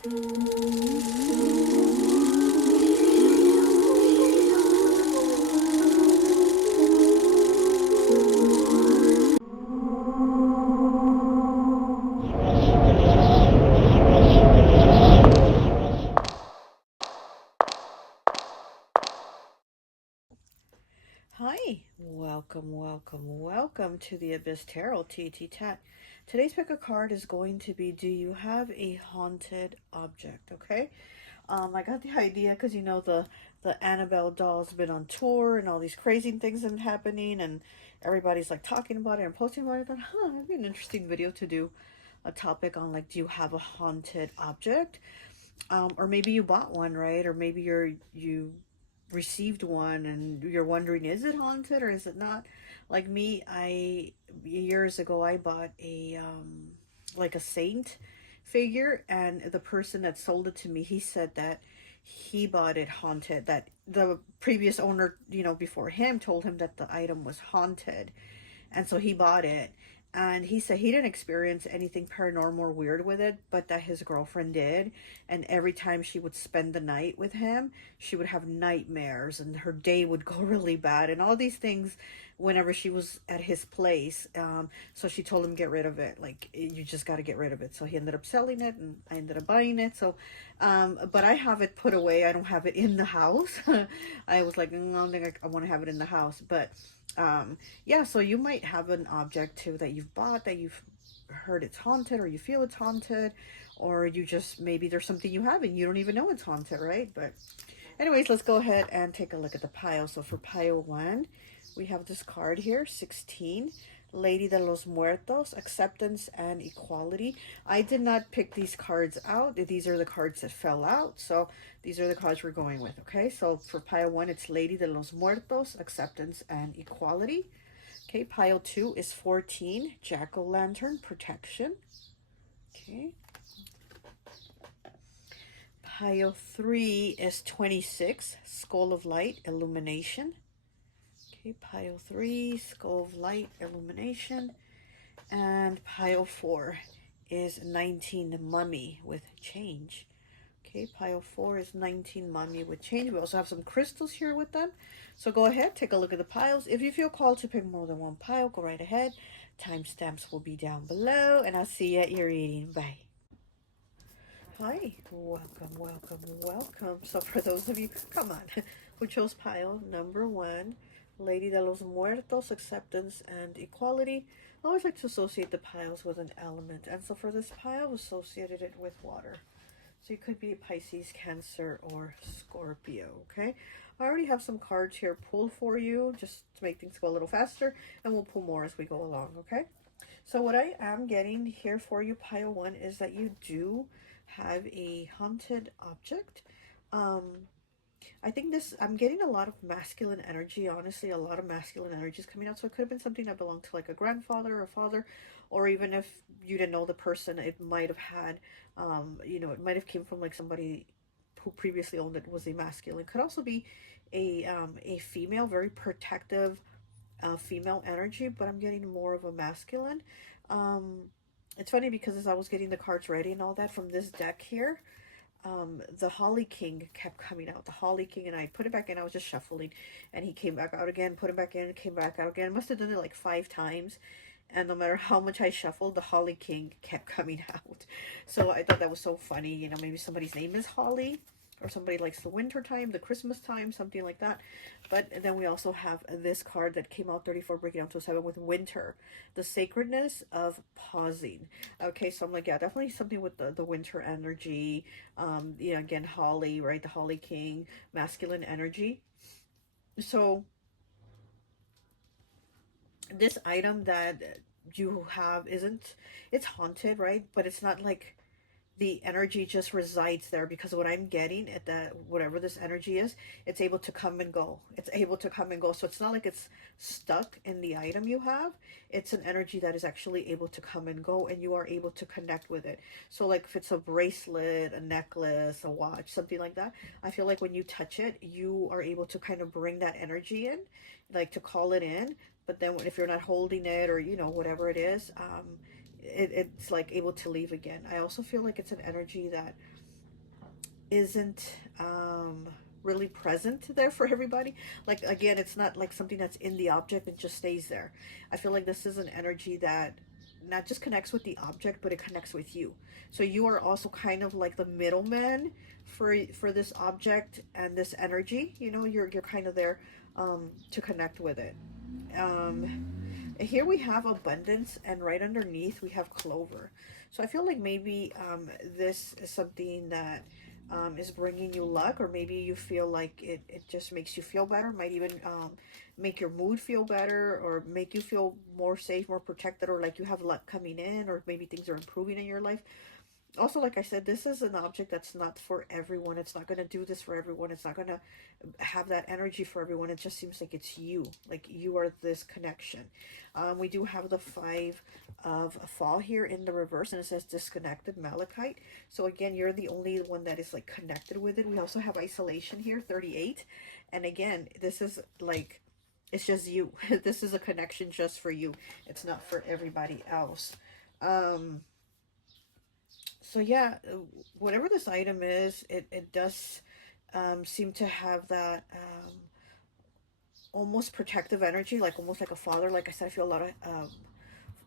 Hi, welcome to the Abyss Tarot T.A.T. Today's pick a card is going to be, do you have a haunted object? Okay. I got the idea because you know the Annabelle doll's been on tour and all these crazy things have been happening and everybody's like talking about it and posting about it. I thought, it'd be an interesting video to do a topic on, like, do you have a haunted object? Or maybe you bought one, right? Or maybe you received one and you're wondering, is it haunted or is it not? Like me, I years ago I bought a like a saint figure, and the person that sold it to me, he said that he bought it haunted, that the previous owner, before him, told him that the item was haunted, and so he bought it. And he said he didn't experience anything paranormal or weird with it, but that his girlfriend did. And every time she would spend the night with him, she would have nightmares and her day would go really bad and all these things whenever she was at his place. So she told him, get rid of it. Like, you just got to get rid of it. So he ended up selling it and I ended up buying it. So, but I have it put away. I don't have it in the house. I was like, I don't think I want to have it in the house. But yeah, so you might have an object too that you've bought, that you've heard it's haunted, or you feel it's haunted, or you just, maybe there's something you have and you don't even know it's haunted, right? But anyways, let's go ahead and take a look at the pile. So for pile 1, we have this card here, 16, Lady de los Muertos, Acceptance and Equality. I did not pick these cards out. These are the cards that fell out. So these are the cards we're going with, okay? So for pile 1, it's Lady de los Muertos, Acceptance and Equality. Okay, pile 2 is 14, Jack-o'-lantern, Protection. Okay. Pile 3 is 26, Skull of Light, Illumination. Okay, pile 3, Skull of Light, Illumination. And pile 4 is 19, Mummy with Change. Okay, pile 4 is 19, Mummy with Change. We also have some crystals here with them. So go ahead, take a look at the piles. If you feel called to pick more than one pile, go right ahead. Timestamps will be down below, and I'll see you at your reading. Bye. Hi, welcome. So for those of you, come on, who chose pile number 1, Lady de los Muertos, Acceptance and Equality, I always like to associate the piles with an element. And so for this pile, associated it with water. So you could be Pisces, Cancer, or Scorpio, okay? I already have some cards here pulled for you, just to make things go a little faster, and we'll pull more as we go along, okay? So what I am getting here for you, pile 1, is that you do have a haunted object. I think this, I'm getting a lot of masculine energy, honestly, a lot of masculine energy is coming out. So it could have been something that belonged to like a grandfather or a father, or even if you didn't know the person, it might have had, it might have came from like somebody who previously owned it, was a masculine. It could also be a female, very protective female energy, but I'm getting more of a masculine. Um, it's funny because as I was getting the cards ready and all that from this deck here, the Holly King kept coming out. The Holly King, and I put it back in. I was just shuffling, and he came back out again, put it back in, came back out again. I must have done it like 5 times. And no matter how much I shuffled, the Holly King kept coming out. So I thought that was so funny. You know, maybe somebody's name is Holly, or somebody likes the winter time, the Christmas time, something like that. But then we also have this card that came out 34, breaking down to 7, with winter, the sacredness of pausing. Okay, so I'm like, yeah, definitely something with the winter energy. Again, Holly, right? The Holly King, masculine energy. So this item that you have isn't, it's haunted, right? But it's not like the energy just resides there, because what I'm getting at that, whatever this energy is, it's able to come and go. It's able to come and go. So it's not like it's stuck in the item you have. It's an energy that is actually able to come and go, and you are able to connect with it. So like if it's a bracelet, a necklace, a watch, something like that, I feel like when you touch it, you are able to kind of bring that energy in, like to call it in. But then if you're not holding it, or whatever it is, it's like able to leave again. I also feel like it's an energy that isn't really present there for everybody. Like, again, it's not like something that's in the object and just stays there. I feel like this is an energy that not just connects with the object, but it connects with you. So you are also kind of like the middleman for this object and this energy. You know, you're kind of there to connect with it. Here we have abundance, and right underneath we have clover. So I feel like maybe this is something that is bringing you luck, or maybe you feel like it just makes you feel better, might even make your mood feel better, or make you feel more safe, more protected, or like you have luck coming in, or maybe things are improving in your life. Also, like I said, this is an object that's not for everyone. It's not going to do this for everyone. It's not going to have that energy for everyone. It just seems like it's you. Like you are this connection. We do have the 5 of fall here in the reverse, and it says disconnected malachite. So again, you're the only one that is like connected with it. We also have isolation here, 38. And again, this is like, it's just you. This is a connection just for you. It's not for everybody else. So yeah, whatever this item is, it does seem to have that almost protective energy, like almost like a father. Like I said, I feel a lot of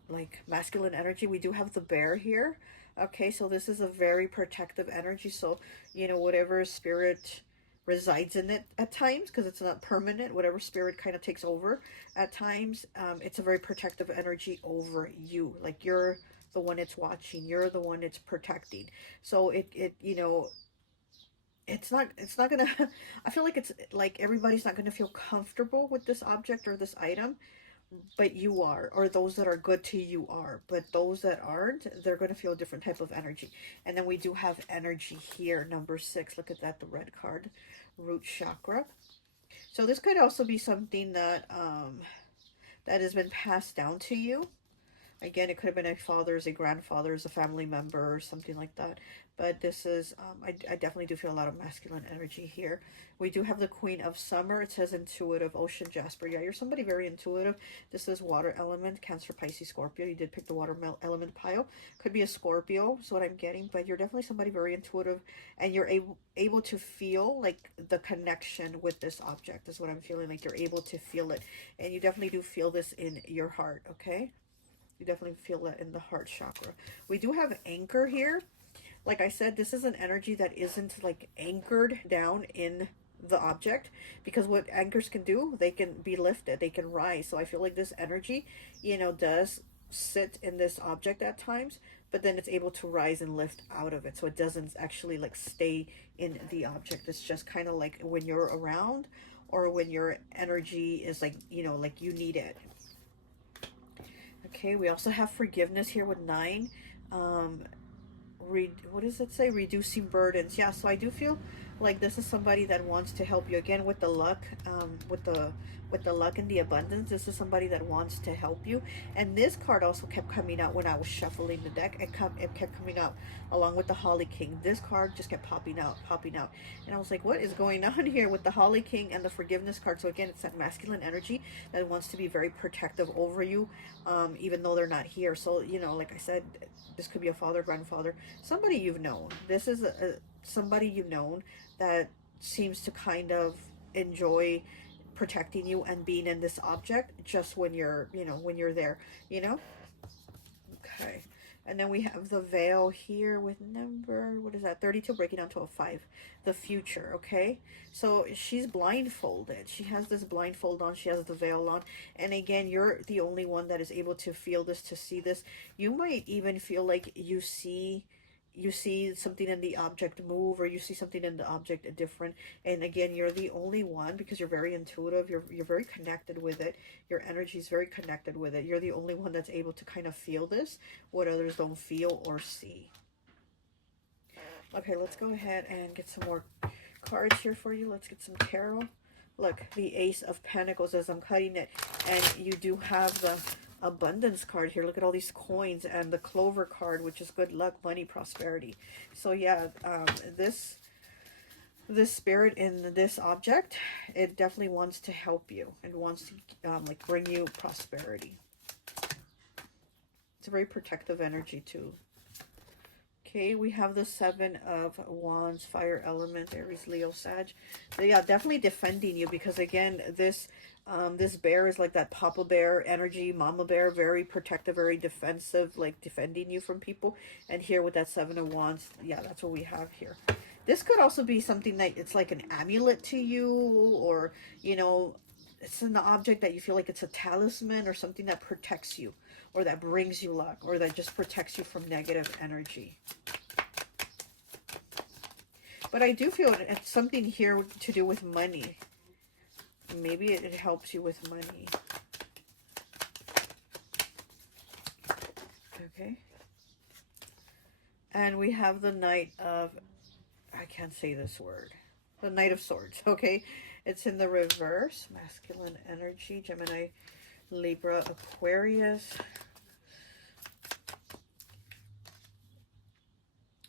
like masculine energy. We do have the bear here. Okay, so this is a very protective energy. So, you know, whatever spirit resides in it at times, because it's not permanent, whatever spirit kind of takes over at times, it's a very protective energy over you. Like you're the one it's watching, you're the one it's protecting. So it you know, it's not gonna I feel like it's like everybody's not gonna feel comfortable with this object or this item, but you are, or those that are good to you are, but those that aren't, they're going to feel a different type of energy. And then we do have energy here, number 6. Look at that, the red card, root chakra. So this could also be something that that has been passed down to you. Again, it could have been a father's, a grandfather's, a family member, or something like that. But this is, I definitely do feel a lot of masculine energy here. We do have the Queen of Summer. It says intuitive, ocean, jasper. Yeah, you're somebody very intuitive. This is water element, Cancer, Pisces, Scorpio. You did pick the water element pile. Could be a Scorpio is what I'm getting. But you're definitely somebody very intuitive. And you're able to feel like the connection with this object is what I'm feeling. Like you're able to feel it. And you definitely do feel this in your heart, okay? You definitely feel that in the heart chakra. We do have anchor here. Like I said, this is an energy that isn't like anchored down in the object, because what anchors can do, they can be lifted, they can rise. So I feel like this energy, you know, does sit in this object at times, but then it's able to rise and lift out of it. So it doesn't actually like stay in the object. It's just kind of like when you're around, or when your energy is like, you know, like you need it. Okay, we also have forgiveness here with 9. What does it say? Reducing burdens. Yeah, so I do feel like this is somebody that wants to help you. Again, with the luck, with the luck and the abundance, this is somebody that wants to help you. And this card also kept coming out when I was shuffling the deck. It kept coming out along with the Holly King. This card just kept popping out. And I was like, what is going on here with the Holly King and the forgiveness card? So again, it's that masculine energy that wants to be very protective over you, even though they're not here. So, you know, like I said, this could be a father, grandfather, somebody you've known. This is somebody you've known that seems to kind of enjoy protecting you and being in this object just when you're, you know, when you're there, you know. Okay, and then we have the veil here with number, what is that, 32, breaking down to a 5, the future. Okay, so she's blindfolded, she has this blindfold on, she has the veil on, and again, you're the only one that is able to feel this, to see this. You might even feel like you see something in the object move, or you see something in the object different. And again, you're the only one, because you're very intuitive, you're very connected with it, your energy is very connected with it. You're the only one that's able to kind of feel this, what others don't feel or see. Okay, let's go ahead and get some more cards here for you. Let's get some tarot. Look, the Ace of Pentacles as I'm cutting it, and you do have the abundance card here. Look at all these coins, and the clover card, which is good luck, money, prosperity. So yeah, this spirit in this object, it definitely wants to help you and wants to like bring you prosperity. It's a very protective energy too. Okay, we have the Seven of Wands, fire element, Aries, Leo, Sag. Yeah, definitely defending you, because again, this bear is like that Papa Bear energy, Mama Bear, very protective, very defensive, like defending you from people. And here with that Seven of Wands, yeah, that's what we have here. This could also be something that it's like an amulet to you, or, you know, it's an object that you feel like it's a talisman or something that protects you, or that brings you luck, or that just protects you from negative energy. But I do feel it's something here to do with money. Maybe it helps you with money. Okay. And we have the Knight of, I can't say this word. The Knight of Swords, okay? It's in the reverse. Masculine energy, Gemini, Libra, Aquarius.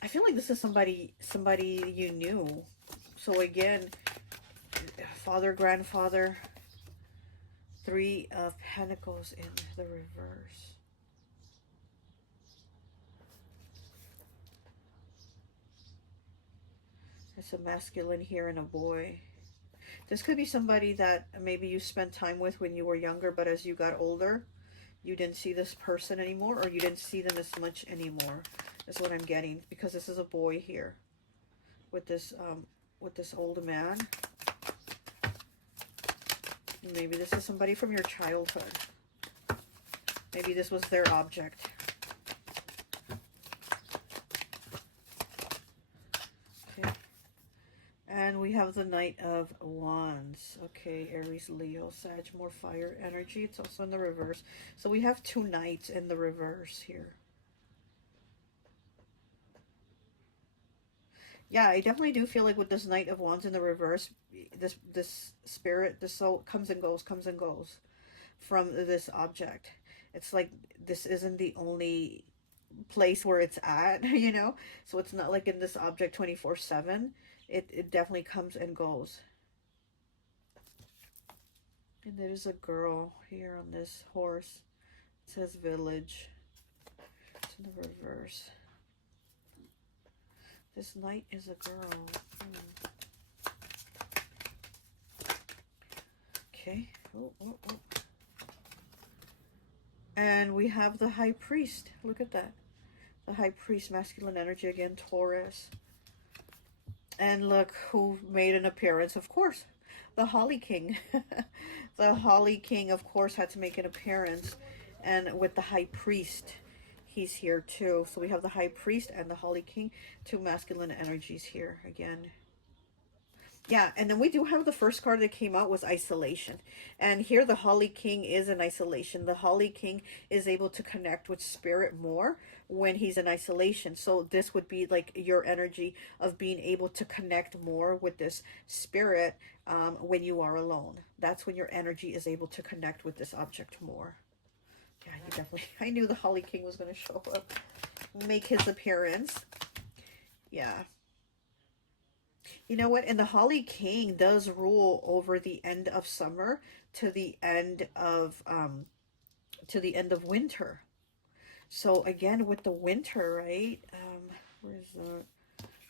I feel like this is somebody you knew. So again, father, grandfather, Three of Pentacles in the reverse. It's a masculine here and a boy. This could be somebody that maybe you spent time with when you were younger, but as you got older, you didn't see this person anymore, or you didn't see them as much anymore, is what I'm getting, because this is a boy here with this old man. Maybe this is somebody from your childhood. Maybe this was their object. Okay. And we have the Knight of Wands. Okay, Aries, Leo, Sag, more fire energy. It's also in the reverse. So we have two knights in the reverse here. Yeah, I definitely do feel like with this Knight of Wands in the reverse, this spirit, this soul comes and goes from this object. It's like this isn't the only place where it's at, you know? So it's not like in this object 24/7. It definitely comes and goes. And there's a girl here on this horse. It says village. It's in the reverse. This knight is a girl. Okay. Oh. And we have the High Priest. Look at that. The High Priest, masculine energy again, Taurus. And look who made an appearance, of course. The Holly King. The Holly King, of course, had to make an appearance. And with the High Priest, he's here too. So we have the High Priest and the Holly King, two masculine energies here again. Yeah, and then we do have the first card that came out was isolation. And here the Holly King is in isolation. The Holly King is able to connect with spirit more when he's in isolation. So this would be like your energy of being able to connect more with this spirit when you are alone. That's when your energy is able to connect with this object more. Yeah, you definitely, I knew the Holly King was going to show up, make his appearance. Yeah. You know what? And the Holly King does rule over the end of summer to the end of winter. So again, with the winter, right? Where's the?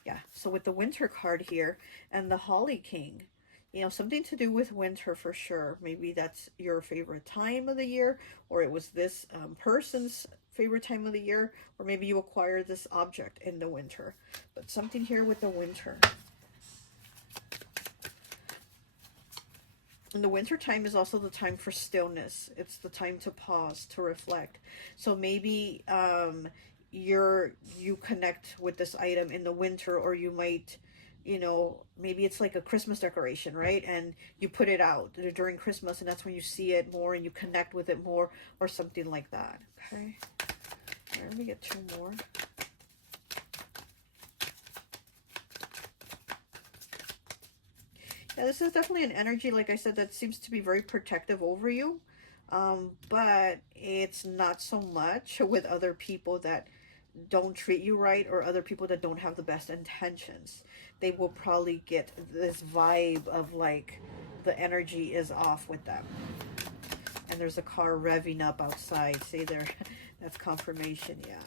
Yeah. So with the winter card here and the Holly King, you know, something to do with winter for sure. Maybe that's your favorite time of the year, or it was this person's favorite time of the year, or maybe you acquired this object in the winter. But something here with the winter. And the winter time is also the time for stillness. It's the time to pause, to reflect. So maybe you connect with this item in the winter, or you might, you know, maybe it's like a Christmas decoration, right? And you put it out during Christmas, and that's when you see it more and you connect with it more, or something like that. Okay. All right, let me get two more. Yeah, this is definitely an energy, like I said, that seems to be very protective over you. But it's not so much with other people that don't treat you right, or other people that don't have the best intentions. They will probably get this vibe of like the energy is off with them. And there's a car revving up outside. See there, that's confirmation, yeah.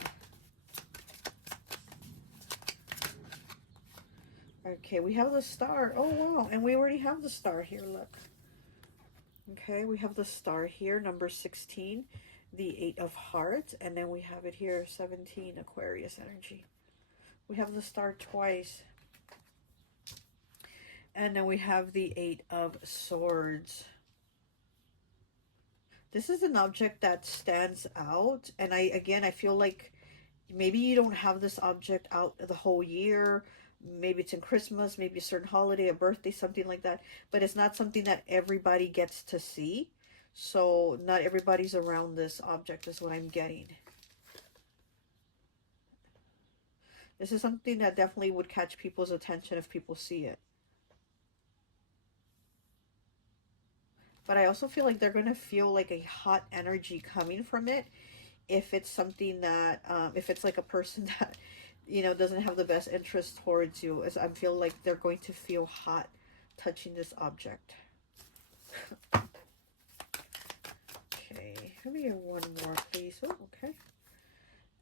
Okay, we have the star. Oh, wow. And we already have the star here. Look. Okay, we have the star here, number 16, the 8 of hearts. And then we have it here, 17, Aquarius energy. We have the star twice. And then we have the 8 of swords. This is an object that stands out. And I feel like maybe you don't have this object out the whole year. Maybe it's in Christmas, maybe a certain holiday, a birthday, something like that. But it's not something that everybody gets to see. So not everybody's around this object is what I'm getting. This is something that definitely would catch people's attention if people see it. But I also feel like they're going to feel like a hot energy coming from it. If it's something that, if it's like a person that, you know, doesn't have the best interest towards you, as I feel like they're going to feel hot touching this object. Okay, let me get one more, please. Oh, okay.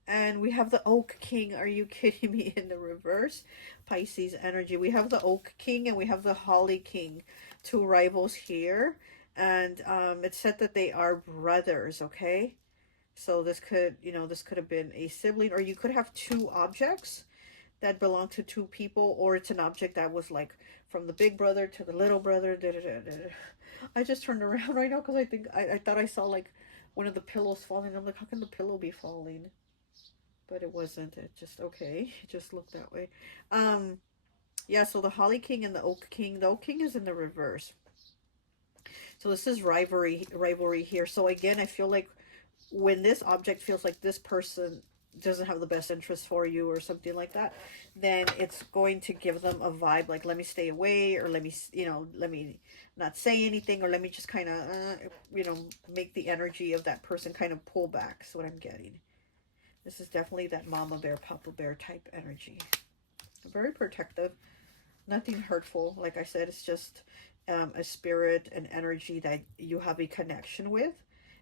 And we have the Oak King. Are you kidding me? In the reverse, Pisces energy. We have the Oak King and we have the Holly King. Two rivals here. And it said that they are brothers, okay? So this could, you know, this could have been a sibling, or you could have two objects that belong to two people, or it's an object that was like from the big brother to the little brother. I just turned around right now because I think I thought I saw like one of the pillows falling. I'm like, how can the pillow be falling? But it wasn't. It just, okay, it just looked that way. Yeah, so the Holly King and the Oak King. The Oak King is in the reverse. So this is rivalry here. So again, I feel like when this object feels like this person doesn't have the best interest for you or something like that, then it's going to give them a vibe like, let me stay away, or let me, you know, let me not say anything, or let me just kind of, you know, make the energy of that person kind of pull back. That's what I'm getting. This is definitely that mama bear, papa bear type energy. Very protective, nothing hurtful. Like I said, it's just a spirit, an energy that you have a connection with.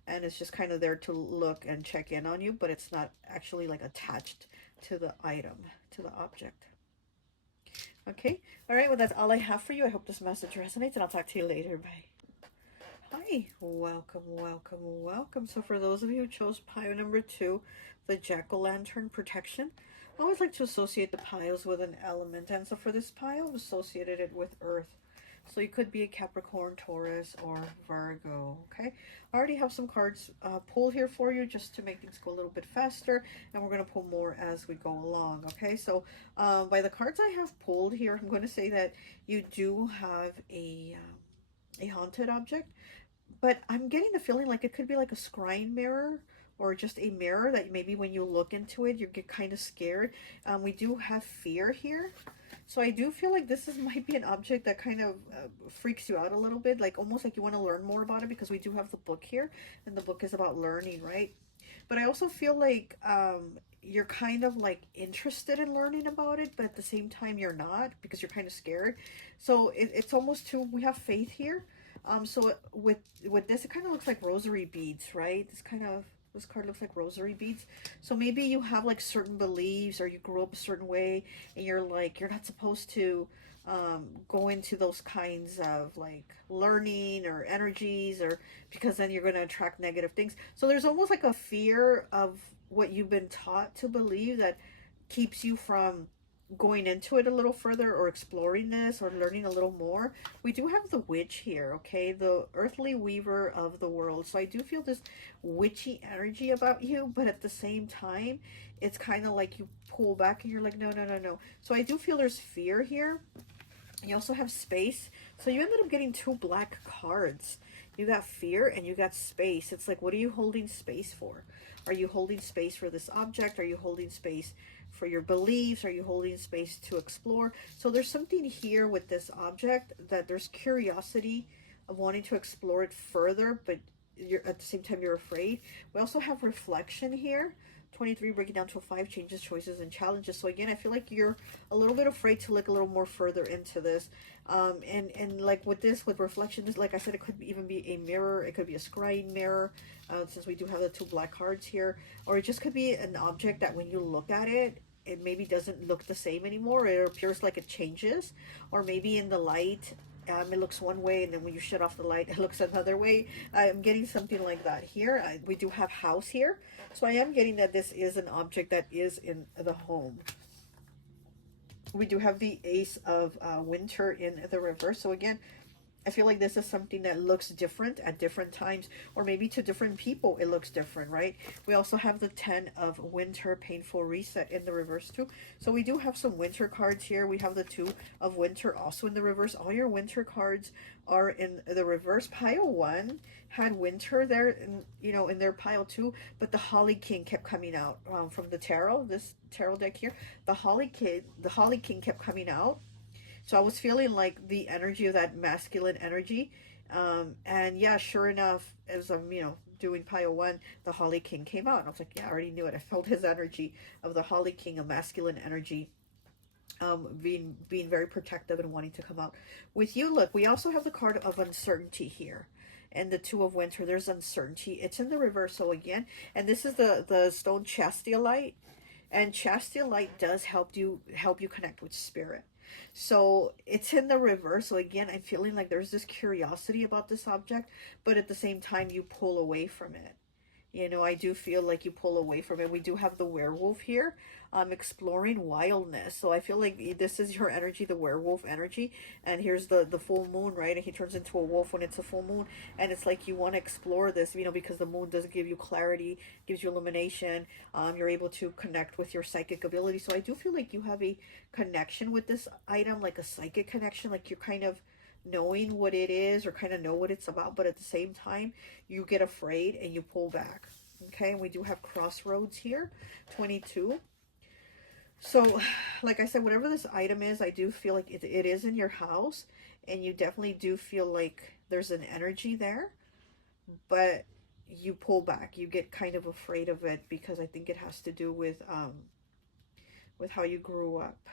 And it's just kind of there to look and check in on you, but it's not actually like attached to the item, to the object. Okay. All right. Well, that's all I have for you. I hope this message resonates, and I'll talk to you later. Bye. Hi. Welcome, welcome, welcome. So for those of you who chose pile number 2, the jack-o'-lantern protection, I always like to associate the piles with an element. And so for this pile, I've associated it with earth. So you could be a Capricorn, Taurus, or Virgo, okay? I already have some cards pulled here for you just to make things go a little bit faster, and we're going to pull more as we go along, okay? So by the cards I have pulled here, I'm going to say that you do have a haunted object, but I'm getting the feeling like it could be like a scrying mirror, or just a mirror that maybe when you look into it, you get kind of scared. We do have fear here. So I do feel like this might be an object that kind of freaks you out a little bit, like almost like you want to learn more about it, because we do have the book here, and the book is about learning, right? But I also feel like you're kind of like interested in learning about it, but at the same time you're not, because you're kind of scared. So it's almost too, we have faith here. So with this, it kind of looks like rosary beads, right? This card looks like rosary beads. So maybe you have like certain beliefs, or you grew up a certain way, and you're like, you're not supposed to go into those kinds of like learning or energies, or because then you're going to attract negative things. So there's almost like a fear of what you've been taught to believe that keeps you from going into it a little further, or exploring this, or learning a little more. We do have the witch here, okay? The earthly weaver of the world. So I do feel this witchy energy about you, but at the same time, it's kind of like you pull back and you're like, no, no, no, no. So I do feel there's fear here. You also have space. So you ended up getting 2 black cards. You got fear and you got space. It's like, what are you holding space for? Are you holding space for this object? Are you holding space for your beliefs? Are you holding space to explore? So there's something here with this object that there's curiosity of wanting to explore it further, but you're at the same time you're afraid. We also have reflection here. 23 breaking down to 5, changes, choices, and challenges. So again, I feel like you're a little bit afraid to look a little more further into this. And like with this, with reflection, this, like I said, it could even be a mirror. It could be a scrying mirror, since we do have the 2 black cards here. Or it just could be an object that when you look at it, it maybe doesn't look the same anymore. It appears like it changes, or maybe in the light, it looks one way, and then when you shut off the light, it looks another way. I'm getting something like that here. We do have house here, so I am getting that this is an object that is in the home. We do have the Ace of Winter in the reverse. So again, I feel like this is something that looks different at different times, or maybe to different people it looks different, right? We also have the 10 of Winter, Painful Reset in the reverse too. So we do have some winter cards here. We have the 2 of Winter also in the reverse. All your winter cards are in the reverse. Pile 1 had winter there, in, you know, in their pile 2, but the Holly King kept coming out from the tarot, this tarot deck here. The Holly King kept coming out. So I was feeling like the energy of that masculine energy. And yeah, sure enough, as I'm, you know, doing pile 1, the Holly King came out. And I was like, yeah, I already knew it. I felt his energy of the Holly King, a masculine energy, being very protective and wanting to come out. With you, look, we also have the card of uncertainty here. And the 2 of Winter, there's uncertainty. It's in the reversal again. And this is the stone Chastiolite. And Chastiolite does help you connect with spirit. So it's in the reverse. So again, I'm feeling like there's this curiosity about this object, but at the same time you pull away from it. You know, I do feel like you pull away from it. We do have the werewolf here, exploring wildness. So I feel like this is your energy, the werewolf energy. And here's the full moon, right? And he turns into a wolf when it's a full moon. And it's like you want to explore this, you know, because the moon does give you clarity, gives you illumination. You're able to connect with your psychic ability. So I do feel like you have a connection with this item, like a psychic connection, like you're kind of knowing what it is or kind of know what it's about, but at the same time you get afraid and you pull back. Okay, we do have Crossroads here, 22. So like I said, whatever this item is, I do feel like it is in your house, and you definitely do feel like there's an energy there, but you pull back, you get kind of afraid of it, because I think it has to do with how you grew up.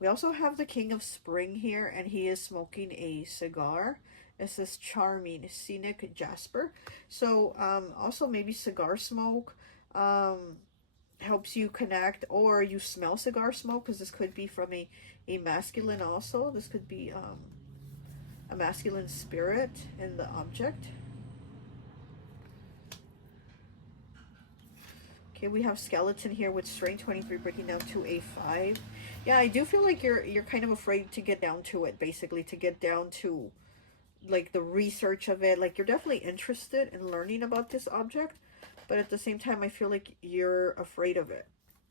We also have the King of Spring here, and he is smoking a cigar. It says Charming Scenic Jasper. So also maybe cigar smoke helps you connect, or you smell cigar smoke, because this could be from a masculine also. This could be a masculine spirit in the object. Okay, we have Skeleton here with Strain 23 breaking down to a 5. Yeah, I do feel like you're kind of afraid to get down to it, basically, to get down to like the research of it. Like you're definitely interested in learning about this object, but at the same time I feel like you're afraid of it,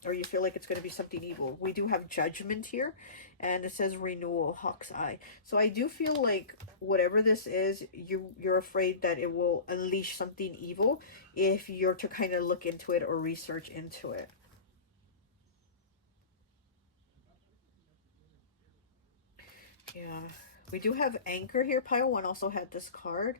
or you feel like it's going to be something evil. We do have Judgment here, and it says Renewal, Hawk's Eye. So I do feel like whatever this is, you're afraid that it will unleash something evil if you're to kind of look into it or research into it. Yeah, we do have Anchor here. Pile 1 also had this card.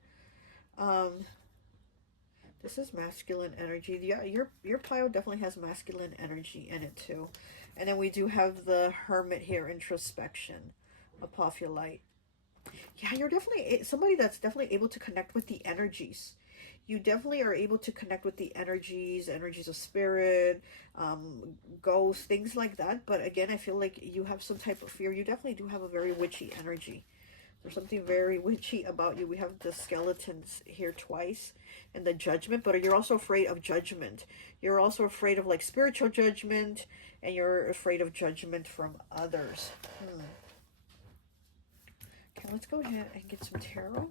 This is masculine energy. Yeah, your pile definitely has masculine energy in it too. And then we do have the Hermit here, Introspection, Apophyolite. Yeah, you're definitely somebody that's definitely able to connect with the energies. You definitely are able to connect with the energies of spirit, ghosts, things like that. But again, I feel like you have some type of fear. You definitely do have a very witchy energy. There's something very witchy about you. We have the Skeletons here twice, and the Judgment, but you're also afraid of judgment. You're also afraid of like spiritual judgment, and you're afraid of judgment from others. Okay, let's go ahead and get some tarot.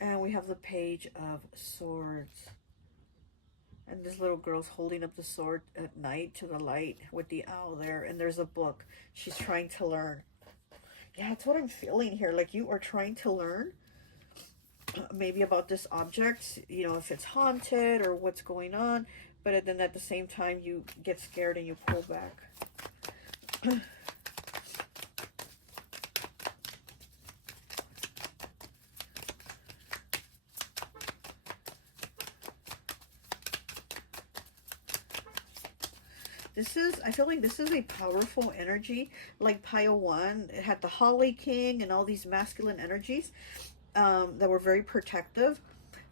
And we have the Page of Swords. And this little girl's holding up the sword at night to the light with the owl there. And there's a book. She's trying to learn. Yeah, that's what I'm feeling here. Like you are trying to learn maybe about this object. You know, if it's haunted or what's going on. But then at the same time, you get scared and you pull back. This is, I feel like this is a powerful energy, like pile 1. It had the Holly King and all these masculine energies that were very protective.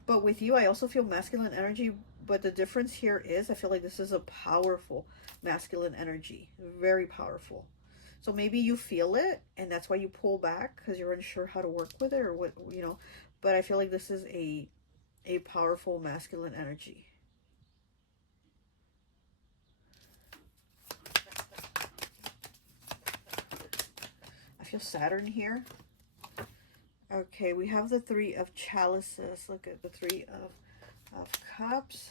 But with you, I also feel masculine energy. But the difference here is I feel like this is a powerful masculine energy. Very powerful. So maybe you feel it, and that's why you pull back, because you're unsure how to work with it or what, you know. But I feel like this is a powerful masculine energy. I feel Saturn here. Okay, we have the 3 of chalices. Look at the 3 of cups.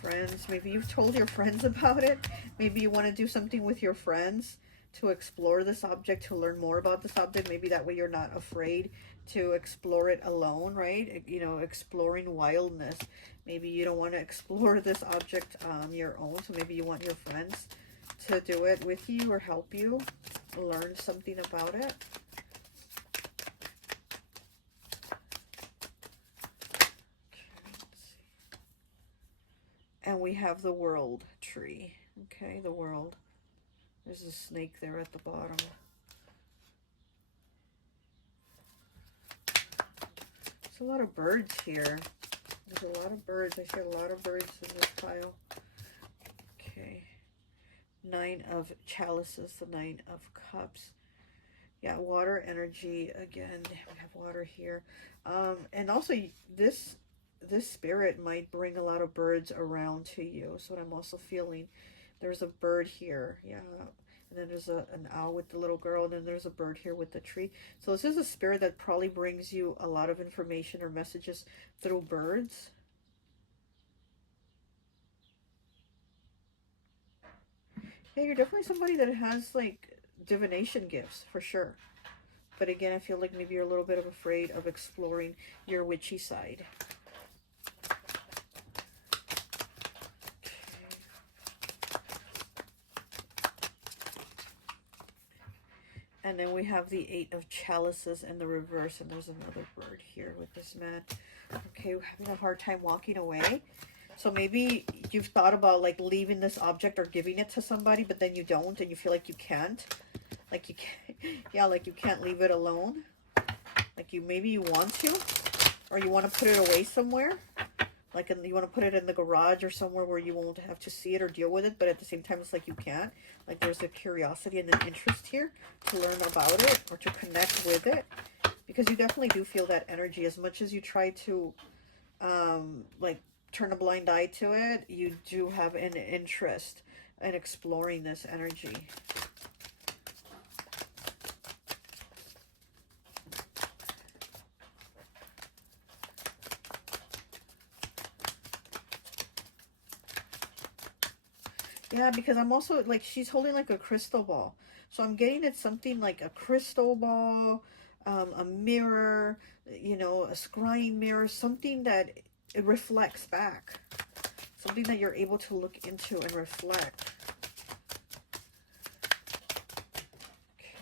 Friends, maybe you've told your friends about it. Maybe you want to do something with your friends to explore this object, to learn more about this object. Maybe that way you're not afraid to explore it alone, right? You know, exploring wildness. Maybe you don't want to explore this object on your own, so maybe you want your friends to do it with you or help you learn something about it. And we have the world tree. Okay, the world. There's a snake there at the bottom. There's a lot of birds here. There's a lot of birds. I see a lot of birds in this pile. Okay. 9 of chalices, the 9 of cups. Yeah, water energy again. We have water here. And also this spirit might bring a lot of birds around to you. So I'm also feeling there's a bird here. Yeah. And then there's an owl with the little girl, and then there's a bird here with the tree. So this is a spirit that probably brings you a lot of information or messages through birds. Yeah, you're definitely somebody that has like divination gifts for sure. But again, I feel like maybe you're a little bit afraid of exploring your witchy side. And then we have the 8 of chalices in the reverse, and there's another bird here with this man. Okay, we're having a hard time walking away. So maybe you've thought about like leaving this object or giving it to somebody, but then you don't, and you feel like you can't. Like you can't, yeah, like you can't leave it alone. Like maybe you want to, or you want to put it away somewhere. Like you want to put it in the garage or somewhere where you won't have to see it or deal with it, but at the same time it's like you can't. Like there's a curiosity and an interest here to learn about it or to connect with it, because you definitely do feel that energy. As much as you try to like turn a blind eye to it, you do have an interest in exploring this energy. Yeah, because I'm also, like, she's holding, like, a crystal ball. So I'm getting it's something like a crystal ball, a mirror, you know, a scrying mirror, something that it reflects back. Something that you're able to look into and reflect. Okay.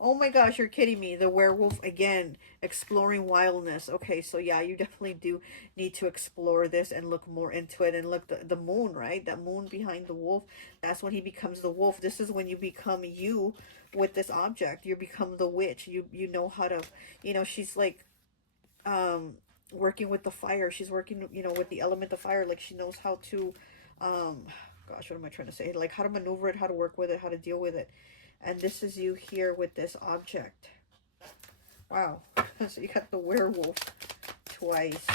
Oh my gosh, you're kidding me. The werewolf again, exploring wildness. Okay, so yeah, you definitely do need to explore this and look more into it. And look, the moon, right? That moon behind the wolf, that's when he becomes the wolf. This is when you become you with this object. You become the witch. You know how to, you know, she's like working with the fire. She's working, you know, with the element of fire. Like she knows how to gosh, what am I trying to say? Like how to maneuver it, how to work with it, how to deal with it. And this is you here with this object. Wow. So you got the werewolf twice.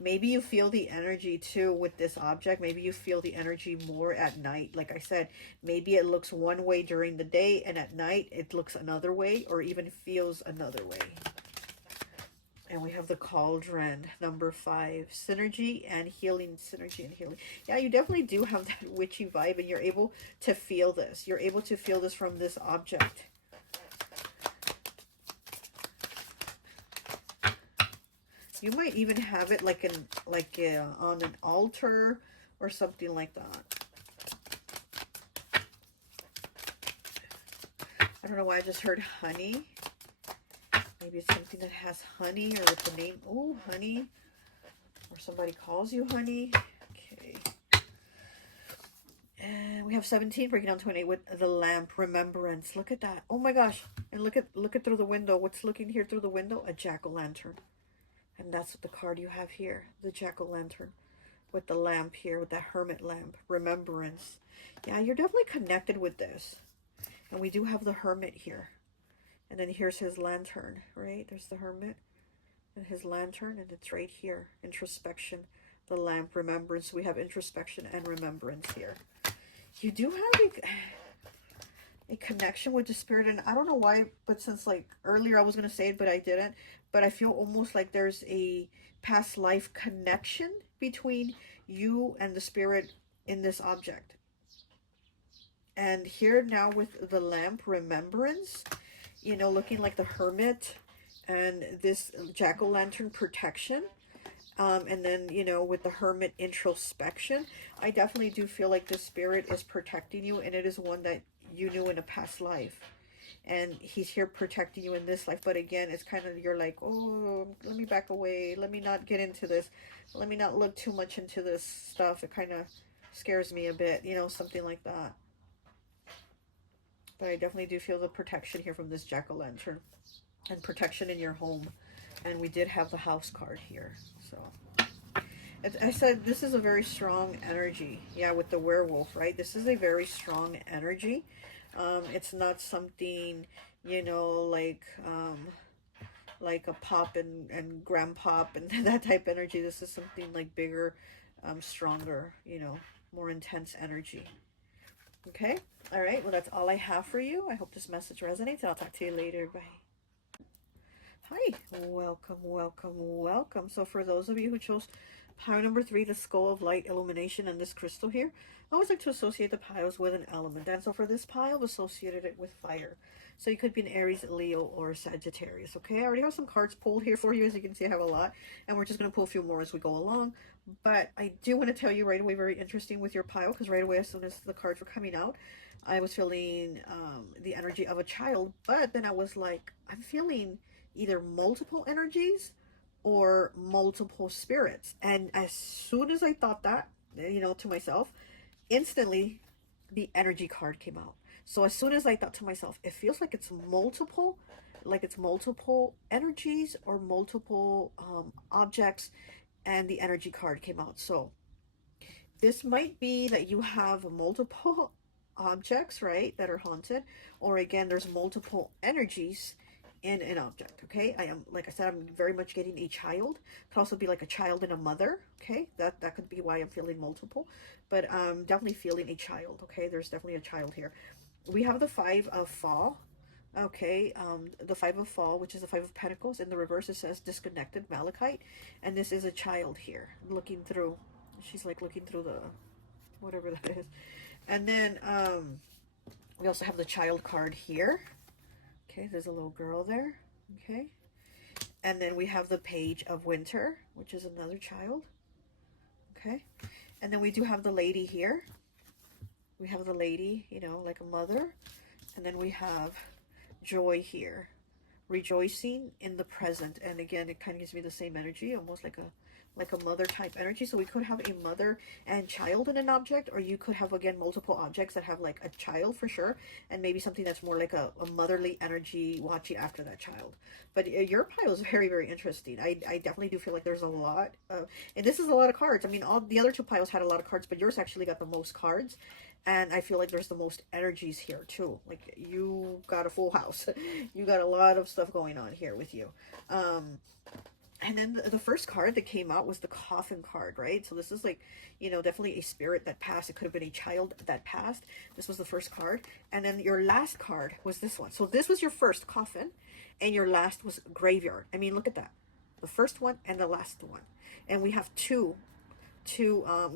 Maybe you feel the energy too with this object. Maybe you feel the energy more at night. Like I said, maybe it looks one way during the day and at night it looks another way or even feels another way. And we have the cauldron, number 5, synergy and healing, synergy and healing. Yeah, you definitely do have that witchy vibe, and you're able to feel this. You're able to feel this from this object. You might even have it like on an altar or something like that. I don't know why I just heard honey. Maybe it's something that has honey or with the name, oh, honey. Or somebody calls you honey. Okay. And we have 17 breaking down 28 with the lamp, remembrance. Look at that. Oh my gosh. And look at through the window. What's looking here through the window? A jack-o'-lantern. And that's what the card you have here. The jack-o'-lantern. With the lamp here, with the hermit lamp. Remembrance. Yeah, you're definitely connected with this. And we do have the hermit here. And then here's his lantern, right? There's the hermit and his lantern, and it's right here. Introspection, the lamp, remembrance. We have introspection and remembrance here. You do have a connection with the spirit, and I don't know why, but since like earlier I was going to say it, but I didn't. But I feel almost like there's a past life connection between you and the spirit in this object. And here now with the lamp, remembrance, you know, looking like the hermit and this jack-o'-lantern, protection. And then, you know, with the hermit, introspection, I definitely do feel like the spirit is protecting you, and it is one that you knew in a past life. And he's here protecting you in this life. But again, it's kind of, you're like, oh, let me back away. Let me not get into this. Let me not look too much into this stuff. It kind of scares me a bit, you know, something like that. But I definitely do feel the protection here from this jack-o'-lantern. And protection in your home. And we did have the house card here. So I said this is a very strong energy. Yeah, with the werewolf, right? This is a very strong energy. It's not something, you know, like a pop and grandpop and that type energy. This is something like bigger, stronger, you know, more intense energy. Okay. All right. Well, that's all I have for you. I hope this message resonates. I'll talk to you later. Bye. Hi, welcome, welcome, welcome. So for those of you who chose pile number 3, the skull of light, illumination, and this crystal here, I always like to associate the piles with an element. And so for this pile, I've associated it with fire. So you could be an Aries, Leo, or Sagittarius. Okay, I already have some cards pulled here for you. As you can see, I have a lot. And we're just going to pull a few more as we go along. But I do want to tell you right away, very interesting with your pile, because right away, as soon as the cards were coming out, I was feeling the energy of a child. But then I was like, I'm feeling either multiple energies or multiple spirits. And as soon as I thought that, you know, to myself, instantly the energy card came out. So as soon as I thought to myself, it feels like it's multiple energies or multiple objects, and the energy card came out. So this might be that you have multiple objects, right, that are haunted, or again, there's multiple energies in an object. Okay, I am, like I said, I'm very much getting a child. Could also be like a child and a mother. Okay, that could be why I'm feeling multiple, but I'm definitely feeling a child. Okay, there's definitely a child here. We have the 5 of fall. Okay, the 5 of fall, which is the 5 of pentacles. In the reverse, it says disconnected, malachite, and this is a child here looking through. She's like looking through the whatever that is. And then we also have the child card here. Okay, there's a little girl there. Okay. And then we have the page of winter, which is another child. Okay. And then we do have the lady here. We have the lady, you know, like a mother. And then we have joy here. Rejoicing in the present. And again, it kind of gives me the same energy, almost like a mother type energy. So we could have a mother and child in an object, or you could have, again, multiple objects that have like a child for sure, and maybe something that's more like a motherly energy watching after that child. But your pile is very, very interesting. I definitely do feel like there's a lot of, and this is a lot of cards. I mean, all the other 2 piles had a lot of cards, but yours actually got the most cards. And I feel like there's the most energies here too. Like you got a full house. You got a lot of stuff going on here with you. And then the first card that came out was the coffin card, right? So this is like, you know, definitely a spirit that passed. It could have been a child that passed. This was the first card. And then your last card was this one. So this was your first coffin, and your last was graveyard. I mean, look at that. The first one and the last one. And we have two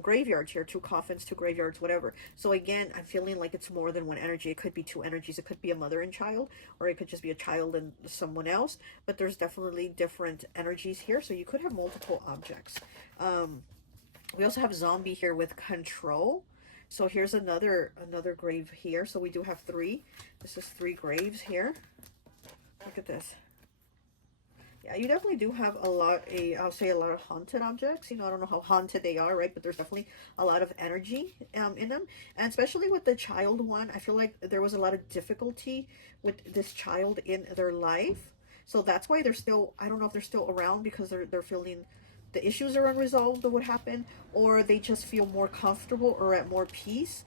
graveyards here, 2 coffins, 2 graveyards, whatever. So again, I'm feeling like it's more than one energy. It could be 2 energies. It could be a mother and child, or it could just be a child and someone else, but there's definitely different energies here. So you could have multiple objects. We also have zombie here with control. So here's another grave here. So we do have 3. This is 3 graves here. Look at this. Yeah, you definitely do have a lot, I'll say a lot of haunted objects. You know, I don't know how haunted they are, right? But there's definitely a lot of energy in them. And especially with the child one, I feel like there was a lot of difficulty with this child in their life. So that's why they're still, I don't know if they're still around because they're feeling the issues are unresolved of what happened, or they just feel more comfortable or at more peace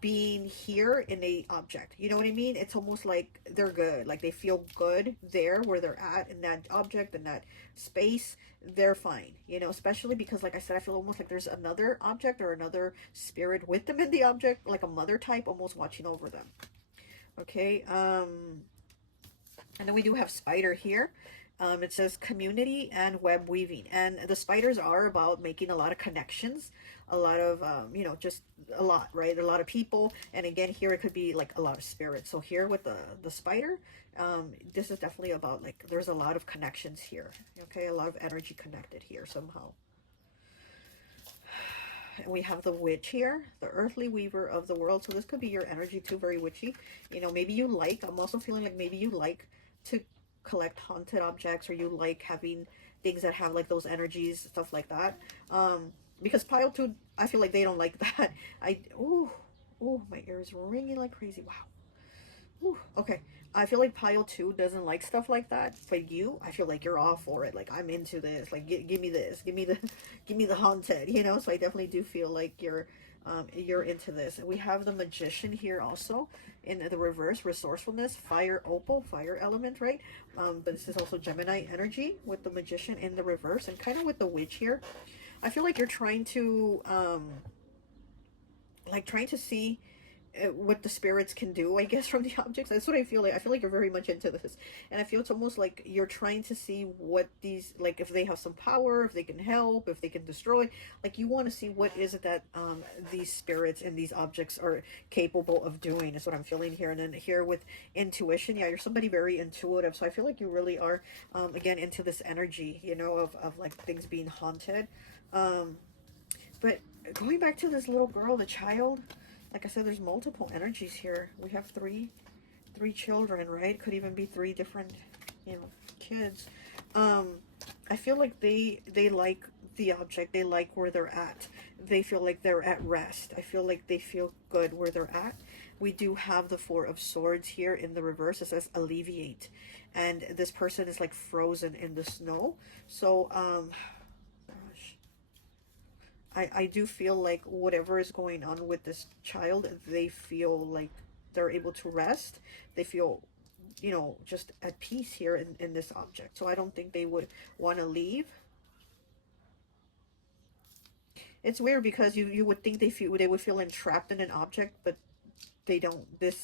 being here in a object. You know what I mean? It's almost like they're good, like they feel good there where they're at in that object, in that space. They're fine, you know, especially because, like I said, I feel almost like there's another object or another spirit with them in the object, like a mother type almost watching over them. Okay, and then we do have spider here. It says community and web weaving, and the spiders are about making a lot of connections, a lot of you know, just a lot, right? A lot of people. And again, here it could be like a lot of spirits. So here with the spider, this is definitely about, like, there's a lot of connections here. Okay, a lot of energy connected here somehow. And we have the witch here, the earthly weaver of the world. So this could be your energy too, very witchy. You know, maybe you like, I'm also feeling like maybe you like to collect haunted objects, or you like having things that have like those energies, stuff like that. Because pile two, I feel like they don't like that. Oh, my ear is ringing like crazy. Wow. Whew, okay. I feel like pile two doesn't like stuff like that, but you, I feel like you're all for it. Like, I'm into this. Like, give me this. Give me the, give me the haunted. You know. So I definitely do feel like you're into this. And we have the magician here also in the reverse, resourcefulness, fire opal, fire element, right? But this is also Gemini energy with the magician in the reverse, and kind of with the witch here. I feel like you're trying to trying to see what the spirits can do, I guess, from the objects. That's what I feel like. I feel like you're very much into this, and I feel it's almost like you're trying to see what these, like, if they have some power, if they can help, if they can destroy. Like, you want to see what is it that these spirits and these objects are capable of doing, is what I'm feeling here. And then here with intuition, yeah, you're somebody very intuitive, so I feel like you really are again into this energy, you know, of like things being haunted. But going back to this little girl, the child, like I said, there's multiple energies here. We have three children, right? Could even be three different, you know, kids. I feel like they like the object. They like where they're at. They feel like they're at rest. I feel like they feel good where they're at. We do have the Four of Swords here in the reverse. It says alleviate, and this person is like frozen in the snow. So gosh, I do feel like whatever is going on with this child, they feel like they're able to rest. They feel, you know, just at peace here in this object. So I don't think they would want to leave. It's weird because you would think they would feel entrapped in an object, but they don't. The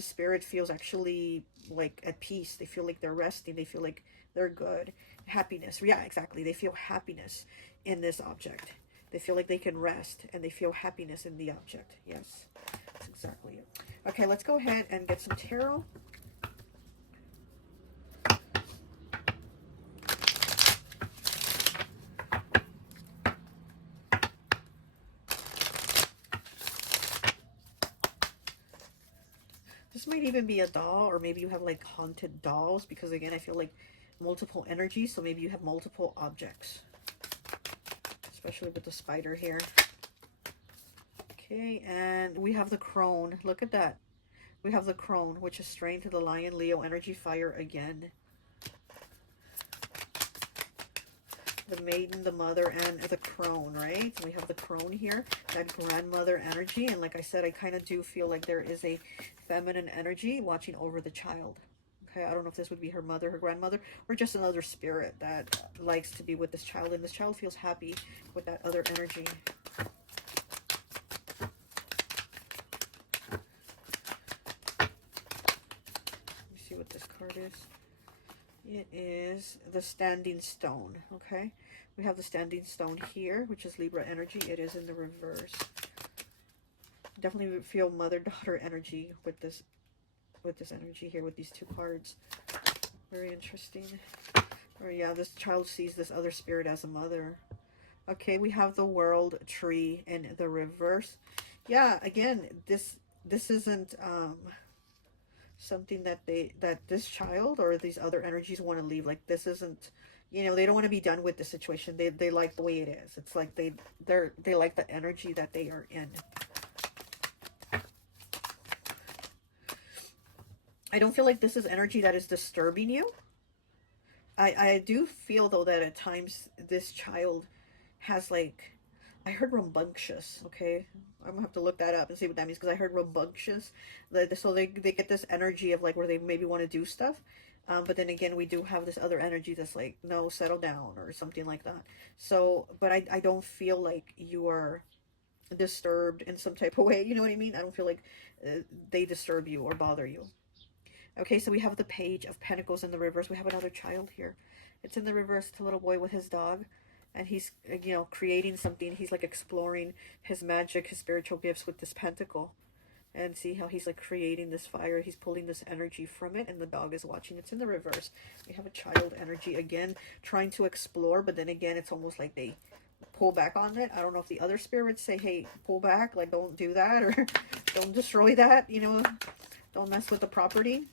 spirit feels actually like at peace. They feel like they're resting. They feel like they're good. Happiness. Yeah, exactly. They feel happiness in this object. They feel like they can rest, and they feel happiness in the object. Yes, that's exactly it. Okay, let's go ahead and get some tarot. This might even be a doll, or maybe you have like haunted dolls, because again, I feel like multiple energies, so maybe you have multiple objects, especially with the spider here. Okay, and we have the crone. Look at that. We have the crone, which is strained to the lion, Leo energy, fire again. The maiden, the mother, and the crone, right? We have the crone here, that grandmother energy. And like I said, I kind of do feel like there is a feminine energy watching over the child. Okay, I don't know if this would be her mother, her grandmother, or just another spirit that likes to be with this child. And this child feels happy with that other energy. Let me see what this card is. It is the Standing Stone, okay? We have the Standing Stone here, which is Libra energy. It is in the reverse. Definitely feel mother-daughter energy with this energy here, with these two cards. Very interesting. Or yeah, this child sees this other spirit as a mother. Okay, we have the World Tree in the reverse. Yeah, again, this isn't something that this child or these other energies want to leave. Like this isn't, you know, they don't want to be done with the situation. They like the way it is. It's like they like the energy that they are in. I don't feel like this is energy that is disturbing you. I do feel though that at times this child has like, I heard rambunctious, okay? I'm gonna have to look that up and see what that means, because I heard rambunctious. So they get this energy of like where they maybe want to do stuff. But then again, we do have this other energy that's like, no, settle down or something like that. So, but I don't feel like you are disturbed in some type of way. You know what I mean? I don't feel like they disturb you or bother you. Okay, so we have the Page of Pentacles in the reverse. We have another child here. It's in the reverse. It's a little boy with his dog. And he's, you know, creating something. He's like exploring his magic, his spiritual gifts with this pentacle. And see how he's like creating this fire. He's pulling this energy from it. And the dog is watching. It's in the reverse. We have a child energy again, trying to explore. But then again, it's almost like they pull back on it. I don't know if the other spirits say, hey, pull back. Like, don't do that. Or don't destroy that, you know. Don't mess with the property.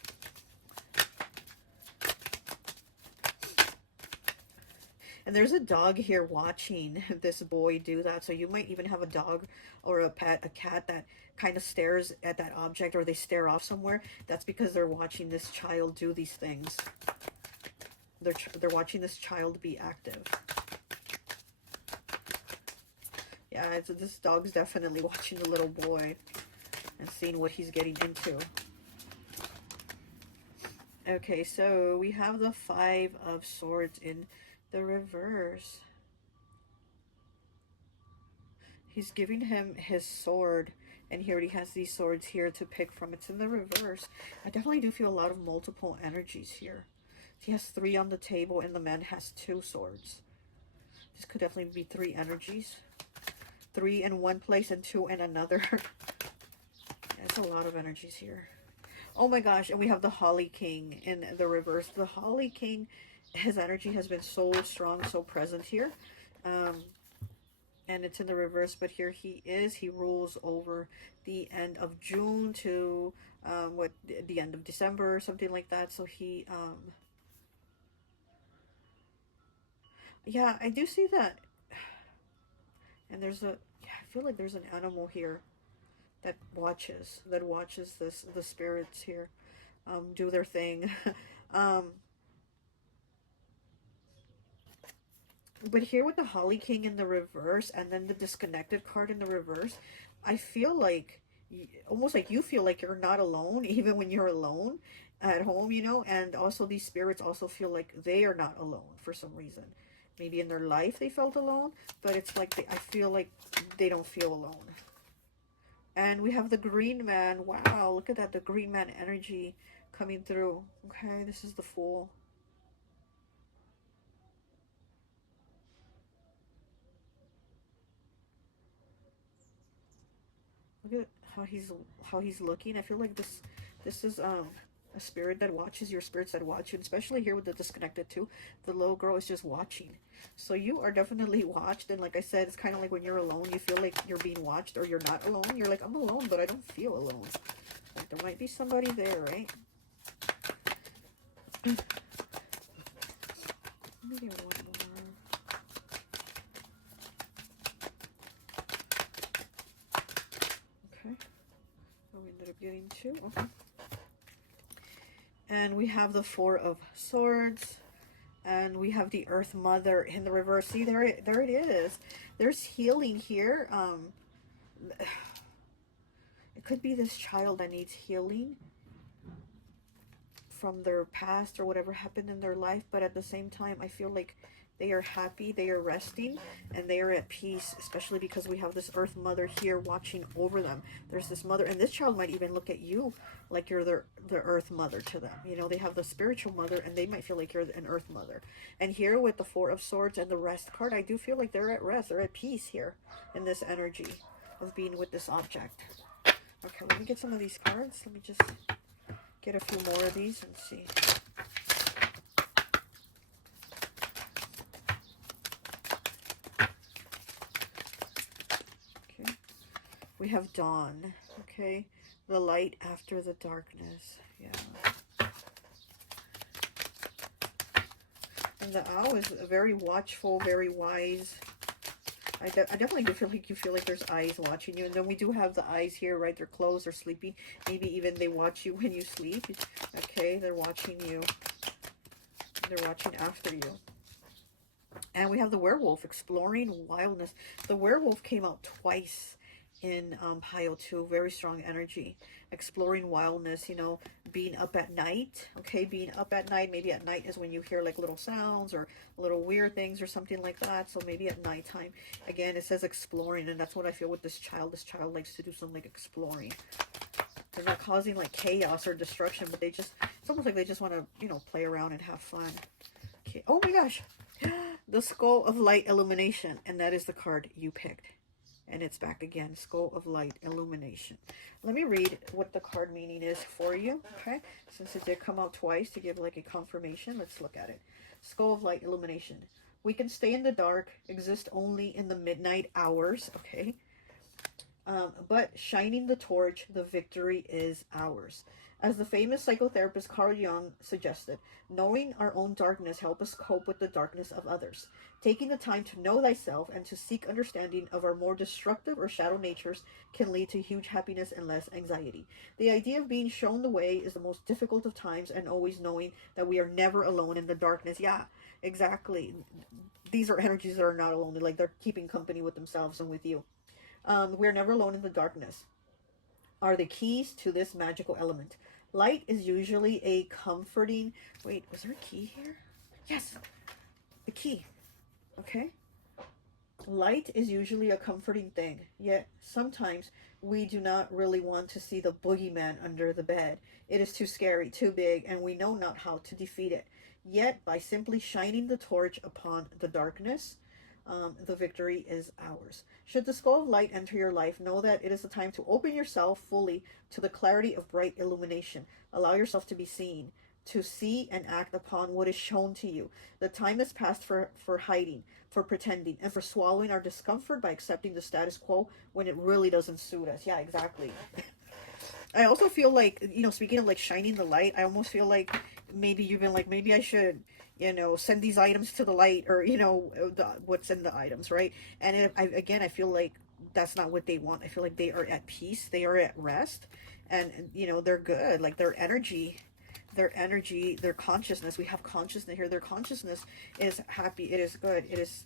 And there's a dog here watching this boy do that. So you might even have a dog or a pet, a cat that kind of stares at that object, or they stare off somewhere. That's because they're watching this child do these things. They're watching this child be active. Yeah, this dog's definitely watching the little boy and seeing what he's getting into. Okay, so we have the Five of Swords in the reverse. He's giving him his sword, and he already has these swords here to pick from. It's in the reverse. I definitely do feel a lot of multiple energies here. He has 3 on the table, and the man has 2 swords. This could definitely be 3 energies. 3 in one place and 2 in another. There's a lot of energies here. Oh my gosh, and we have the Holly King in the reverse. The Holly King, his energy has been so strong, so present here. And it's in the reverse, but here he is. He rules over the end of June to the end of December or something like that. So he yeah, I do see that. And there's a, yeah, I feel like there's an animal here that watches the spirits here do their thing. But here with the Holly King in the reverse and then the disconnected card in the reverse, I feel like almost like you feel like you're not alone even when you're alone at home, you know. And also these spirits also feel like they are not alone for some reason. Maybe in their life they felt alone, but it's like I feel like they don't feel alone. And we have the Green Man. Wow, look at that. The Green Man energy coming through. Okay, this is the Fool. Look at how he's looking. I feel like this is a spirit that watches, your spirits that watch you, especially here with the disconnected too. The little girl is just watching. So you are definitely watched, and like I said, it's kind of like when you're alone, you feel like you're being watched, or you're not alone. You're like, I'm alone, but I don't feel alone. Like there might be somebody there, right? Let me get one more. Okay. Oh, we ended up getting 2. Okay. And we have the Four of Swords. And we have the Earth Mother in the reverse. See, there it is. There's healing here. It could be this child that needs healing from their past or whatever happened in their life. But at the same time, I feel like they are happy, they are resting, and they are at peace, especially because we have this Earth Mother here watching over them. There's this mother, and this child might even look at you like you're the Earth Mother to them. You know, they have the spiritual mother, and they might feel like you're an Earth Mother. And here with the Four of Swords and the Rest card, I do feel like they're at rest, they're at peace here in this energy of being with this object. Okay, let me get some of these cards. Let me just get a few more of these and see. We have Dawn, okay? The light after the darkness. Yeah. And the owl is very watchful, very wise. I definitely do feel like you feel like there's eyes watching you. And then we do have the eyes here, right? They're closed, they're sleeping. Maybe even they watch you when you sleep. Okay, they're watching you. They're watching after you. And we have the werewolf, exploring wildness. The werewolf came out twice in pile 2. Very strong energy. Exploring wildness, you know, being up at night. Okay, being up at night. Maybe at night is when you hear like little sounds or little weird things or something like that. So maybe at nighttime. Again, it says exploring, and that's what I feel with this child. This child likes to do some like exploring. They're not causing like chaos or destruction, but they just, it's almost like they just want to, you know, play around and have fun. Okay. Oh my gosh. The Skull of Light Illumination, and that is the card you picked. And it's back again, Skull of Light Illumination. Let me read what the card meaning is for you, okay? Since it did come out twice to give like a confirmation, let's look at it. Skull of Light Illumination. We can stay in the dark, exist only in the midnight hours, okay? But shining the torch, the victory is ours. As the famous psychotherapist Carl Jung suggested, knowing our own darkness helps us cope with the darkness of others. Taking the time to know thyself and to seek understanding of our more destructive or shadow natures can lead to huge happiness and less anxiety. The idea of being shown the way is the most difficult of times, and always knowing that we are never alone in the darkness. Yeah, exactly. These are energies that are not alone. They're like they're keeping company with themselves and with you. We're never alone in the darkness. Are the keys to this magical element. Light is usually a comforting... Wait, was there a key here? Yes! The key. Okay. Light is usually a comforting thing, yet sometimes we do not really want to see the boogeyman under the bed. It is too scary, too big, and we know not how to defeat it. Yet, by simply shining the torch upon the darkness, the victory is ours. Should the Skull of Light enter your life, know that it is the time to open yourself fully to the clarity of bright illumination. Allow yourself to be seen, to see and act upon what is shown to you. The time is past for hiding, for pretending, and for swallowing our discomfort by accepting the status quo when it really doesn't suit us. Yeah, exactly. I also feel like, you know, speaking of like shining the light, I almost feel like maybe you've been like, maybe I should, you know, send these items to the light, or, you know, what's in the items, right? And again, I feel like that's not what they want. I feel like they are at peace, they are at rest, and, you know, they're good. Like their energy, their consciousness, we have consciousness here. Their consciousness is happy, it is good, it is,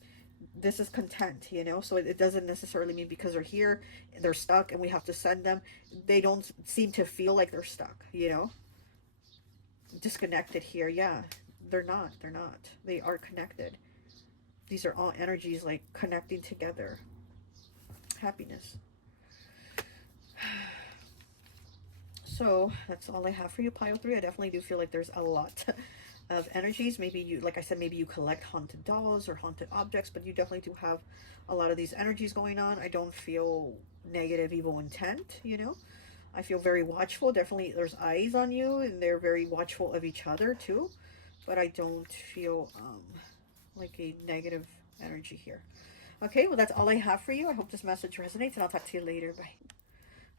this is content, you know. So it doesn't necessarily mean because they're here, they're stuck, and we have to send them. They don't seem to feel like they're stuck, you know. Disconnected here, yeah. They're not. They are connected. These are all energies like connecting together. Happiness. So that's all I have for you, pile 3. I definitely do feel like there's a lot of energies. Maybe you, like I said, maybe you collect haunted dolls or haunted objects, but you definitely do have a lot of these energies going on. I don't feel negative, evil intent, you know. I feel very watchful. Definitely there's eyes on you, and they're very watchful of each other too. But I don't feel like a negative energy here. Okay, well, that's all I have for you. I hope this message resonates, and I'll talk to you later. Bye.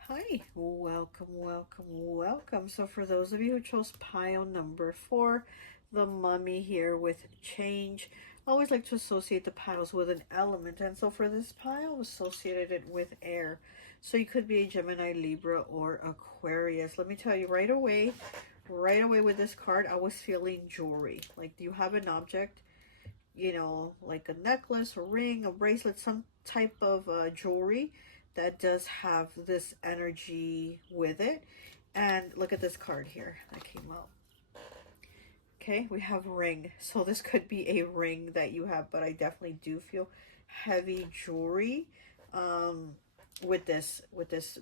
Hi, welcome, welcome, welcome. So for those of you who chose pile number 4, the mummy here with change, I always like to associate the piles with an element. And so for this pile, associated it with air. So you could be a Gemini, Libra, or Aquarius. Let me tell you right away with this card, I was feeling jewelry. Like, do you have an object, you know, like a necklace, a ring, a bracelet, some type of jewelry that does have this energy with it? And look at this card here that came up. Okay, we have ring. So this could be a ring that you have, but I definitely do feel heavy jewelry with this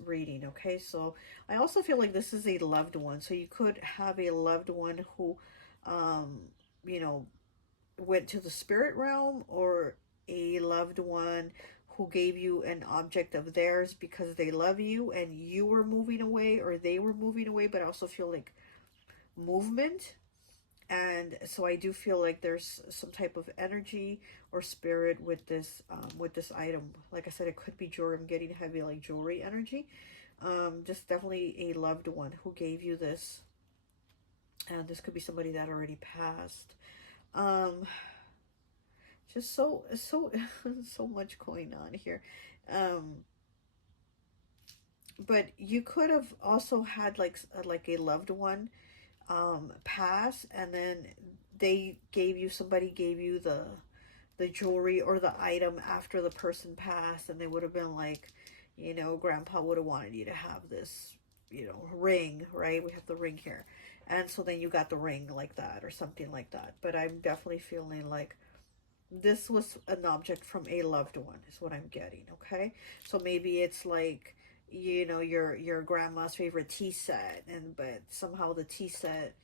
reading. Okay, so I also feel like this is a loved one. So you could have a loved one who you know, went to the spirit realm, or a loved one who gave you an object of theirs because they love you and you were moving away, or they were moving away. But I also feel like movement. And so I do feel like there's some type of energy or spirit with this item. Like I said, it could be jewelry. I'm getting heavy like jewelry energy. Just definitely a loved one who gave you this. And this could be somebody that already passed. Just so so much going on here. But you could have also had like a loved one pass, and then somebody gave you the jewelry or the item after the person passed, and they would have been like, you know, grandpa would have wanted you to have this, you know, ring, right? We have the ring here. And so then you got the ring like that or something like that. But I'm definitely feeling like this was an object from a loved one is what I'm getting, okay? So maybe it's like, you know, your grandma's favorite tea set, and but somehow the tea set,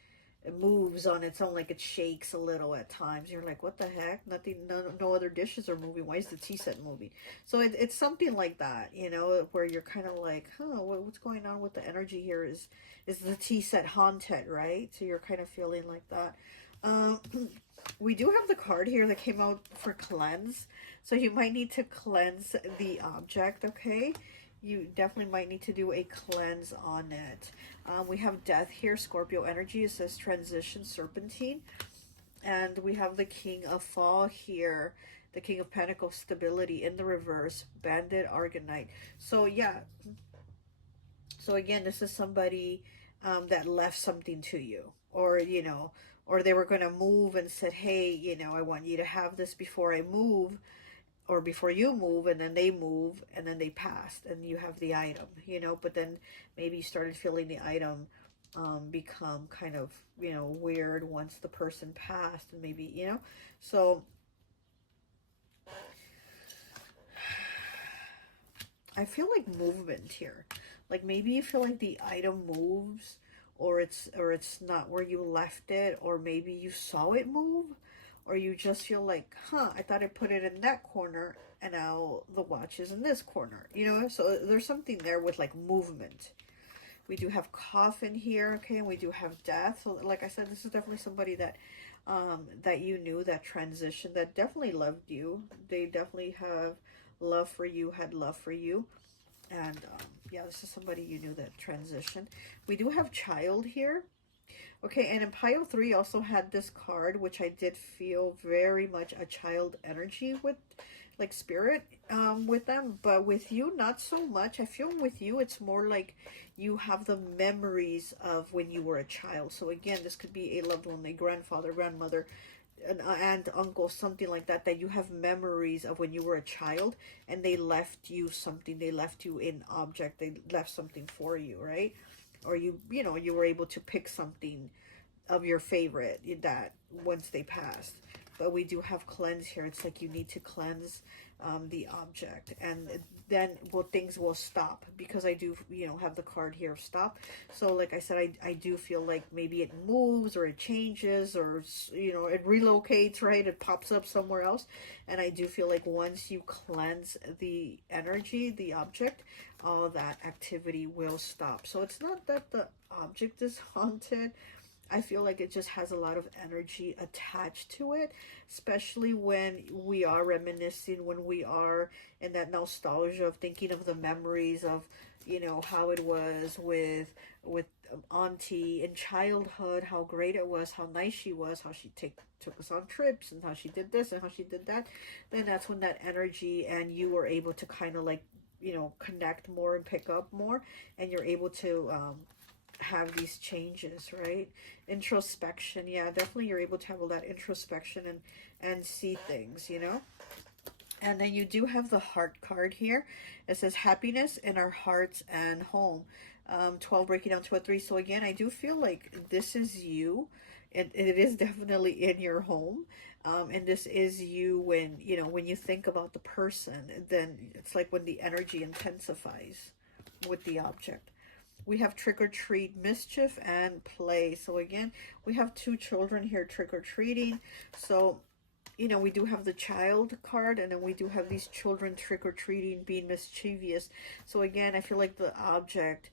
it moves on its own, like it shakes a little at times. You're like, what the heck? Nothing, no other dishes are moving. Why is the tea set moving? So it's something like that, you know, where you're kind of like, huh, what's going on with the energy here? Is the tea set haunted, right? So you're kind of feeling like that. We do have the card here that came out for cleanse. So you might need to cleanse the object, okay? You definitely might need to do a cleanse on it. We have death here, Scorpio energy. It says transition, serpentine. And we have the king of fall here, the king of pentacles, stability in the reverse, bandit, argonite. So yeah. So again, this is somebody that left something to you, or, you know, or they were going to move and said, hey, you know, I want you to have this before I move, or before you move, and then they move, and then they passed, and you have the item, you know, but then maybe you started feeling the item become kind of, you know, weird once the person passed, and maybe, you know, so I feel like movement here. Like maybe you feel like the item moves, or it's not where you left it, or maybe you saw it move, or you just feel like, huh, I thought I put it in that corner, and now the watch is in this corner, you know? So there's something there with like movement. We do have coffin here, okay, and we do have death. So like I said, this is definitely somebody that that you knew, that transition, that definitely loved you. They definitely have love for you, had love for you. And yeah, this is somebody you knew, that transition. We do have child here. Okay, and in pile 3 also had this card, which I did feel very much a child energy with, like spirit with them. But with you, not so much. I feel with you, it's more like you have the memories of when you were a child. So again, this could be a loved one, a grandfather, grandmother, an aunt, uncle, something like that, that you have memories of when you were a child, and they left you something. They left you an object. They left something for you, right? Or you know, you were able to pick something of your favorite that once they passed. But we do have cleanse here. It's like you need to cleanse the object, and then, well, things will stop, because I do, you know, have the card here of stop. So like I said, I do feel like maybe it moves, or it changes, or, you know, it relocates, right? It pops up somewhere else. And I do feel like once you cleanse the energy, the object, all that activity will stop. So it's not that the object is haunted. I feel like it just has a lot of energy attached to it, especially when we are reminiscing, when we are in that nostalgia of thinking of the memories of, you know, how it was with Auntie in childhood, how great it was, how nice she was, how she took us on trips, and how she did this and how she did that. Then that's when that energy, and you were able to kind of like, you know, connect more and pick up more, and you're able to have these changes, right? Introspection, yeah, definitely you're able to have all that introspection and see things, you know. And then you do have the heart card here. It says happiness in our hearts and home. 12 breaking down to a 3. So again, I do feel like this is you. It is definitely in your home. And this is you when, you know, when you think about the person, then it's like when the energy intensifies with the object. We have trick or treat, mischief, and play. So again, we have 2 children here trick or treating. So, you know, we do have the child card, and then we do have these children trick or treating, being mischievous. So again, I feel like the object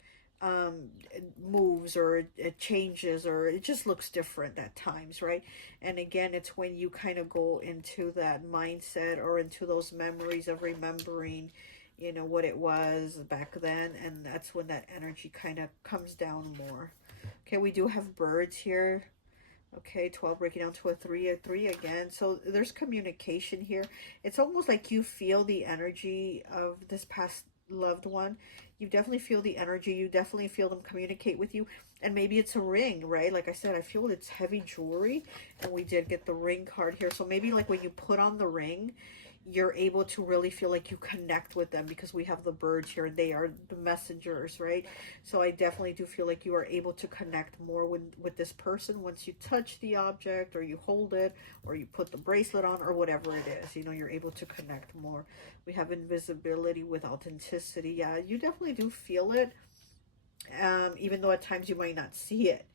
moves, or it changes, or it just looks different at times, right? And again, it's when you kind of go into that mindset, or into those memories of remembering, you know, what it was back then, and that's when that energy kind of comes down more. Okay, we do have birds here. Okay, 12 breaking down to a 3 again. So there's communication here. It's almost like you feel the energy of this past loved one. You definitely feel the energy. You definitely feel them communicate with you. And maybe it's a ring, right? Like I said, I feel it's heavy jewelry. And we did get the ring card here. So maybe like when you put on the ring, you're able to really feel like you connect with them, because we have the birds here and they are the messengers, right? So I definitely do feel like you are able to connect more with this person once you touch the object, or you hold it, or you put the bracelet on, or whatever it is. You know, you're able to connect more. We have invisibility with authenticity. Yeah, you definitely do feel it, even though at times you might not see it.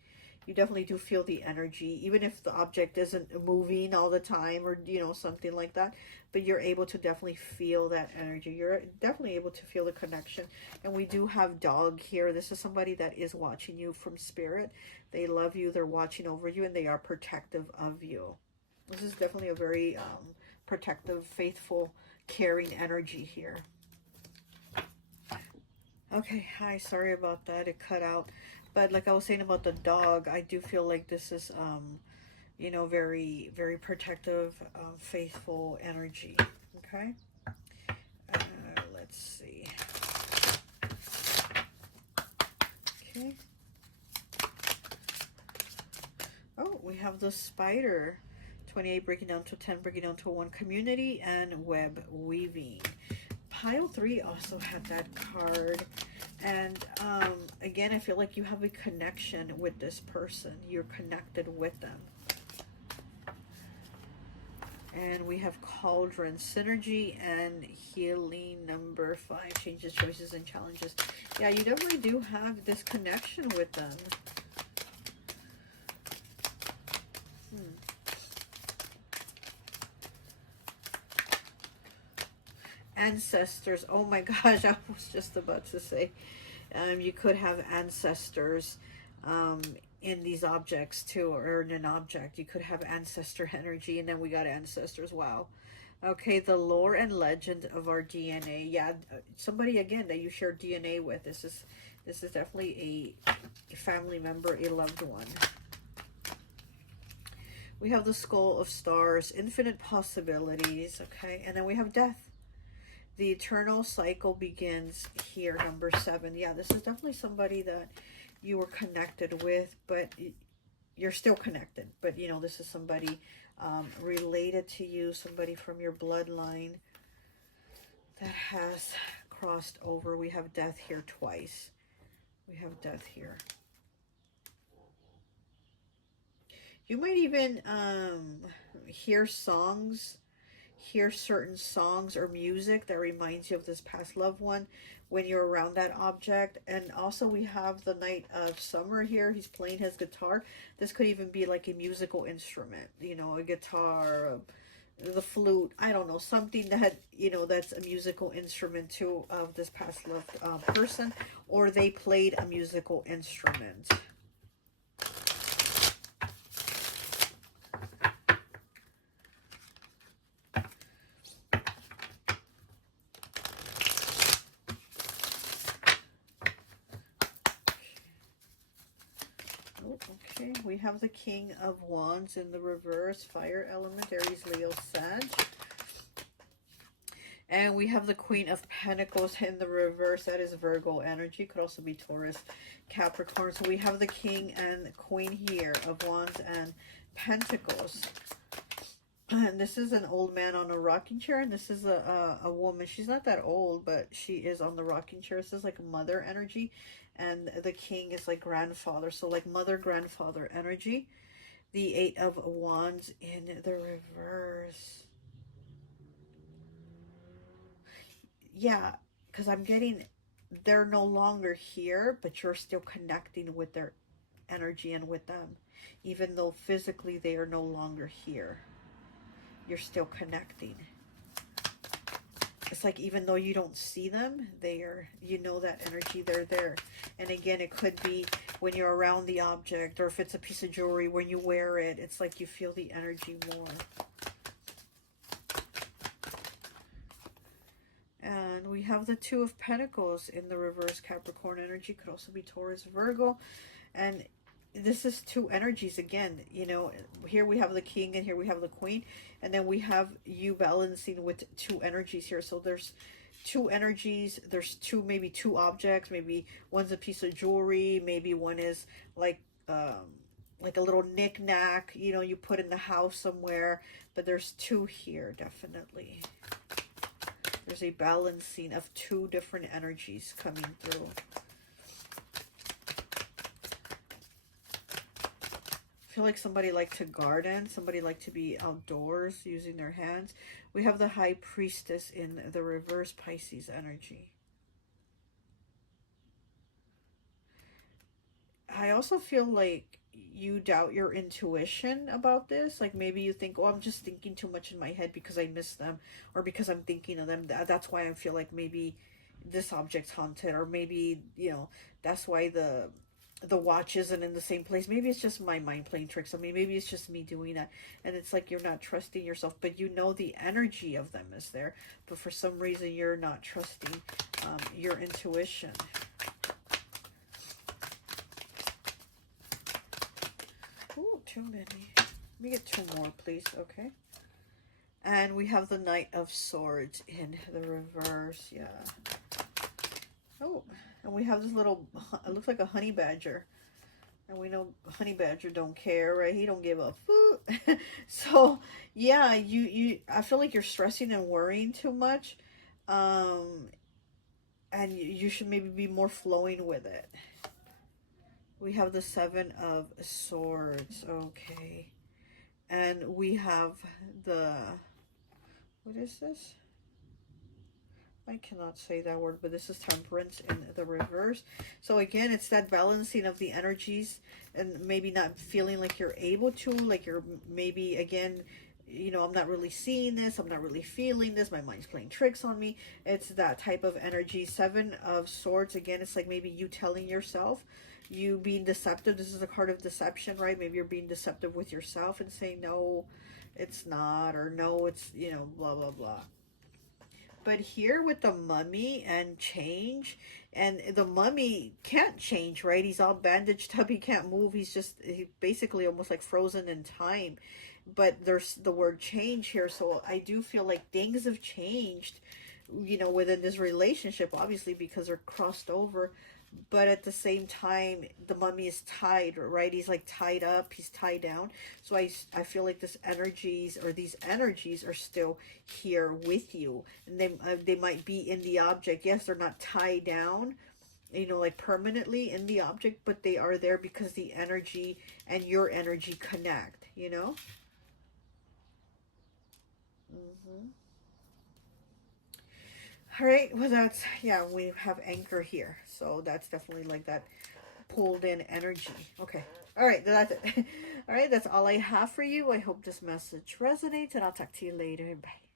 You definitely do feel the energy, even if the object isn't moving all the time, or, you know, something like that. But you're able to definitely feel that energy. You're definitely able to feel the connection. And we do have dog here. This is somebody that is watching you from spirit. They love you. They're watching over you, and they are protective of you. This is definitely a very protective, faithful, caring energy here. Okay, hi, sorry about that. It cut out. But like I was saying about the dog, I do feel like this is, you know, very, very protective, faithful energy. Okay. Let's see. Okay. Oh, we have the spider. 28 breaking down to 10, breaking down to 1. Community and web weaving. Pile 3 also had that card. And again, I feel like you have a connection with this person. You're connected with them. And we have cauldron, synergy, and healing. Number 5, changes, choices, and challenges. Yeah, you definitely do have this connection with them. Ancestors. Oh my gosh, I was just about to say, you could have ancestors in these objects too, or in an object. You could have ancestor energy, and then we got ancestors. Wow. Okay, the lore and legend of our DNA. Yeah, somebody again that you share DNA with. This is definitely a family member, a loved one. We have the skull of stars, infinite possibilities. Okay, and then we have death. The eternal cycle begins here, number 7. Yeah, this is definitely somebody that you were connected with, but you're still connected. But, you know, this is somebody related to you, somebody from your bloodline that has crossed over. We have death here twice. We have death here. You might even hear songs, hear certain songs or music that reminds you of this past loved one when you're around that object. And also we have the Knight of Summer here. He's playing his guitar. This could even be like a musical instrument, you know, a guitar, the flute, I don't know, something that, you know, that's a musical instrument too of this past loved person, or they played a musical instrument. Okay, we have the King of Wands in the reverse, fire element, Aries, Leo, Sag. And we have the Queen of Pentacles in the reverse, that is Virgo energy, could also be Taurus, Capricorn. So we have the King and Queen here of Wands and Pentacles. And this is an old man on a rocking chair, and this is a woman. She's not that old, but she is on the rocking chair. This is like mother energy, and the king is like grandfather, so like mother, grandfather energy. The 8 of Wands in the reverse. Yeah, because I'm getting, they're no longer here, but you're still connecting with their energy and with them. Even though physically they are no longer here, you're still connecting. It's like even though you don't see them, they are, you know that energy, they're there. And again, it could be when you're around the object, or if it's a piece of jewelry, when you wear it, it's like you feel the energy more. And we we have the Two of Pentacles in the reverse. Capricorn energy, could also be Taurus, Virgo. And this is two energies again. You know, here we have the King and here we have the Queen. And then we have you balancing with two energies here. So there's two energies. There's two, maybe two objects. Maybe one's a piece of jewelry. Maybe one is like a little knick-knack, you know, you put in the house somewhere. But there's two here, definitely. There's a balancing of two different energies coming through. I feel like somebody liked to garden, somebody liked to be outdoors using their hands. We have the High Priestess in the reverse, Pisces energy. I also feel like you doubt your intuition about this. Like maybe you think, oh, I'm just thinking too much in my head because I miss them, or because I'm thinking of them. That's why I feel like maybe this object's haunted, or maybe, you know, that's why the watch isn't in the same place. Maybe it's just my mind playing tricks on me. Maybe it's just me doing that. And it's like you're not trusting yourself, but you know the energy of them is there. But for some reason, you're not trusting your intuition. Ooh, too many. Let me get two more, please. Okay. And we have the Knight of Swords in the reverse. Yeah. Oh, and we have this little, it looks like a honey badger. And we know honey badger don't care, right? He don't give a foot. So, yeah, I feel like you're stressing and worrying too much. And you should maybe be more flowing with it. We have the Seven of Swords. Okay. And we have the, what is this? I cannot say that word, but this is Temperance in the reverse. So again, it's that balancing of the energies, and maybe not feeling like you're able to, like you're maybe, again, you know, I'm not really seeing this, I'm not really feeling this, my mind's playing tricks on me. It's that type of energy. Seven of Swords, again, it's like maybe you telling yourself, you being deceptive. This is a card of deception, right? Maybe you're being deceptive with yourself and saying, no, it's not, or no, it's, you know, blah, blah, blah. But here with the Mummy and change, and the Mummy can't change, right? He's all bandaged up, he can't move, he's basically almost like frozen in time. But there's the word change here, so I do feel like things have changed, you know, within this relationship, obviously, because they're crossed over. But at the same time, the Mummy is tied, right? He's like tied up, he's tied down. So I feel like these energies are still here with you. And they might be in the object. Yes, they're not tied down, you know, like permanently in the object, but they are there because the energy and your energy connect, you know? All right, well, that's, yeah, we have anchor here. So that's definitely like that pulled in energy. Okay. All right, that's it. All right, that's all I have for you. I hope this message resonates, and I'll talk to you later. Bye.